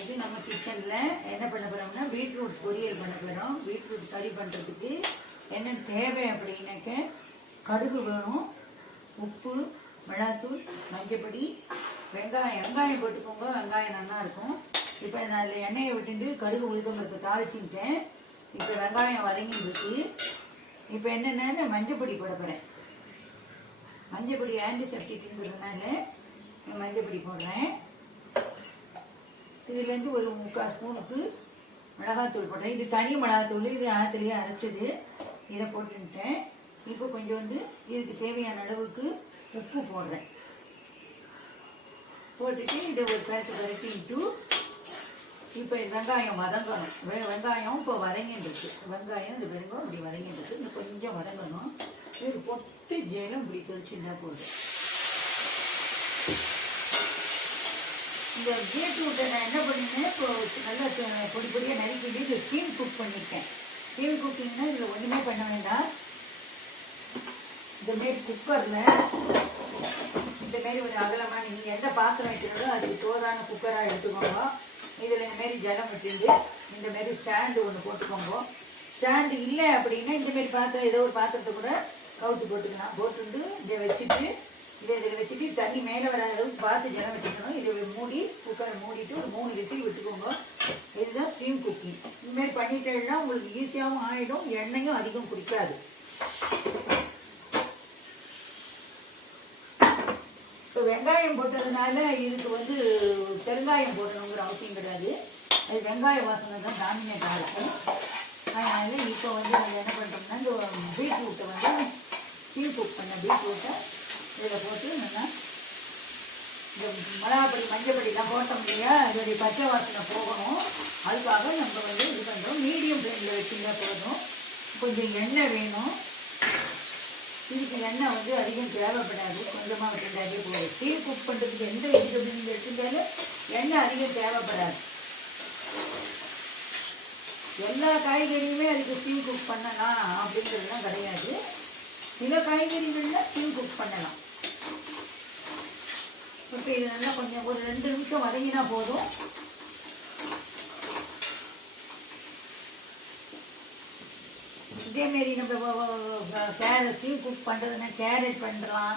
இது நம்ம கிச்சனில் என்ன பண்ண போகிறோம்னா பீட்ரூட் பொரியல் பண்ண போகிறோம் பீட்ரூட் கறி பண்ணுறதுக்கு என்ன தேவை அப்படின்னாக்க கடுகு வேணும் உப்பு மிளகாத்தூள் மஞ்சப்பொடி வெங்காயம். வெங்காயம் போட்டுக்கோங்க. வெங்காயம் நல்லா இருக்கும். இப்போ நான் அதில் எண்ணெயை விட்டுட்டு கடுகு உளுத்தம்பருப்பு தாளிச்சுக்கிட்டேன். இப்போ வெங்காயம் வதங்கிட்டு இருக்கு இப்போ என்னென்ன? மஞ்சப்பொடி போட போகிறேன் மஞ்சப்பொடி ஆன்டிசெப்டிக்ங்கிறதுனால மஞ்சப்பொடி போடுறேன். இதுலேருந்து ஒரு முக்கால் ஸ்பூனுக்கு மிளகாத்தூள் போட்டேன். இது தனி மிளகாத்தூள் இது ஆற்றுலேயே அரைச்சது. இதை போட்டுட்டேன் இப்போ கொஞ்சம் வந்து இதுக்கு தேவையான அளவுக்கு உப்பு போடுறேன். போட்டுட்டு இதை ஒரு பேச விரட்டிட்டு இப்போ வெங்காயம் வதங்கணும். வெங்காயம் இப்போ வதங்கிட்டு இருக்கு வெங்காயம் இந்த வெங்காயம் இப்படி வதங்கிட்டு இன்னும் கொஞ்சம் வதங்கணும். இது பொட்டு ஜெயம் இப்படி என்ன போதும். இந்த பீட்ரூட்டை நான் என்ன பண்ணினேன் இப்போ நல்லா பொடி பொடியாக நறுக்கிட்டு இது ஸ்டீம் குக் பண்ணிட்டேன் ஸ்டீம் குக்கிங்னா இதில் ஒன்றுமே பண்ண வேண்டாம். இந்த மாரி குக்கரில் இந்த மாரி ஒரு அகலமாக நீங்கள் எந்த பாத்திரம் வைக்கிறதோ அதுக்கு தோதான குக்கராக எடுத்துக்கோங்க. இதில் இந்த மாரி ஜலம் வச்சுட்டு இந்த மாரி ஸ்டாண்டு ஒன்று போட்டுக்கோங்க. ஸ்டாண்டு இல்லை அப்படின்னா இந்த மாரி பாத்திரம் ஏதோ ஒரு பாத்திரத்தை கூட கவுத்து போட்டுக்கலாம். போட்டு இதை வச்சுட்டு இதை இதில் வச்சுட்டு தண்ணி மேலே வராத பார்த்து ஜனம் வச்சுக்கணும்? இதை மூடி குக்கரை மூடிட்டு ஒரு மூணு விசில் விட்டுக்கோங்க. இதுதான் ஸ்டீம் குக்கிங் இதுமாரி பண்ணிட்டேன்னா உங்களுக்கு ஈஸியாகவும் ஆகிடும் எண்ணெயும் அதிகம் குடிக்காது இப்போ வெங்காயம் போட்டதுனால இதுக்கு வந்து பெருங்காயம் போடணுங்கிற அவசியம் கிடையாது. அது வெங்காய வாசனை தான் டாமினேட் ஆகும் அதனால இப்போ வந்து நம்ம என்ன பண்ணுறோம்னா இந்த பீட்ரூட்டை வந்து ஸ்டீம் குக் பண்ண பீட்ரூட்டை இதில் போட்டு நல்லா இந்த மிளகாப்பொடி மஞ்சப்பொடிலாம் போட்டோம் இல்லையா? அதோடைய பச்சை வாசனை போகணும். அதுக்காக நம்ம வந்து இது பண்ணுறோம் மீடியம் ஃப்ளேமில் வச்சுருந்தா போதும். கொஞ்சம் எண்ணெய் வேணும். இதுக்கு எண்ணெய் வந்து அதிகம் தேவைப்படாது. கொஞ்சமாக விட்டுட்டாலே போதும். டீ குக் பண்ணுறதுக்கு எந்த வெஜிடபிள் எடுத்துட்டாலும் எண்ணெய் அதிகம் தேவைப்படாது. எல்லா காய்கறியுமே அதுக்கு ஸ்டீம் குக் பண்ணலாம் அப்படிங்கிறதுலாம் கிடையாது. சில காய்கறிகளில் ஸ்டீம் குக் பண்ணலாம். இப்போ இது நல்லா கொஞ்சம் ஒரு ரெண்டு நிமிஷம் வதங்கினா போதும். இதேமாரி நம்ம கேரட்டையும் குக் பண்ணுறதுனா கேரட் பண்ணலாம்.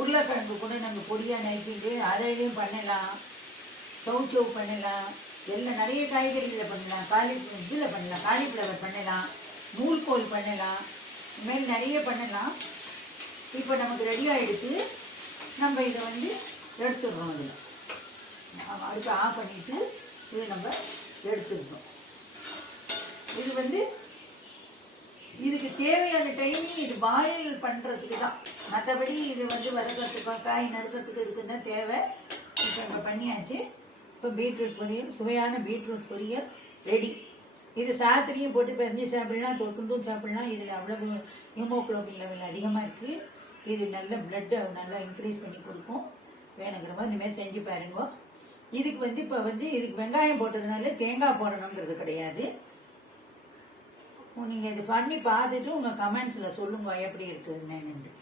உருளைக்கிழங்கு கூட நம்ம பொடியாக நறுக்கிட்டு அதையிலையும் பண்ணலாம். சவுச்சவு பண்ணலாம். எல்லாம் நிறைய காய்கறிகளை பண்ணலாம். காலி இதில் பண்ணலாம். காலிஃப்ளவர் பண்ணலாம். நூல்கோல் பண்ணலாம். இதுமாரி நிறைய பண்ணலாம். இப்போ நமக்கு ரெடி ஆகிடுச்சு நம்ம இதை வந்து எடுத்துடுறோம் இதில் அடுத்து ஆஃப் பண்ணிட்டு இதை நம்ம எடுத்துடுறோம். இது வந்து இதுக்கு தேவையான டைமிங் இது பாயில் பண்ணுறதுக்கு தான். மற்றபடி இது வந்து வறுக்கிறதுக்கு காய் நறுக்கிறதுக்கு இதுக்கு தான் தேவை? இப்போ நம்ம பண்ணியாச்சு. இப்போ பீட்ரூட் பொரியல் சுவையான பீட்ரூட் பொரியல் ரெடி இது சாத்திரியும் போட்டு பெஞ்சு சாப்பிடலாம். தொட்டுண்டும் சாப்பிடலாம். இதில் அவ்வளவு ஹீமோக்ளோபின் லெவல் அதிகமாக இருக்குது இது நல்ல பிளட்டை நல்லா இன்க்ரீஸ் பண்ணி கொடுக்கும். வேணுங்கிற மாதிரி இனிமேல் செஞ்சு பாருங்க. இதுக்கு வந்து இப்போ வந்து இதுக்கு வெங்காயம் போட்டதுனால தேங்காய் போடணுங்கிறது கிடையாது. நீங்கள் இது பண்ணி பார்த்துட்டு உங்கள் கமெண்ட்ஸில் சொல்லுங்க எப்படி இருக்குதுன்னு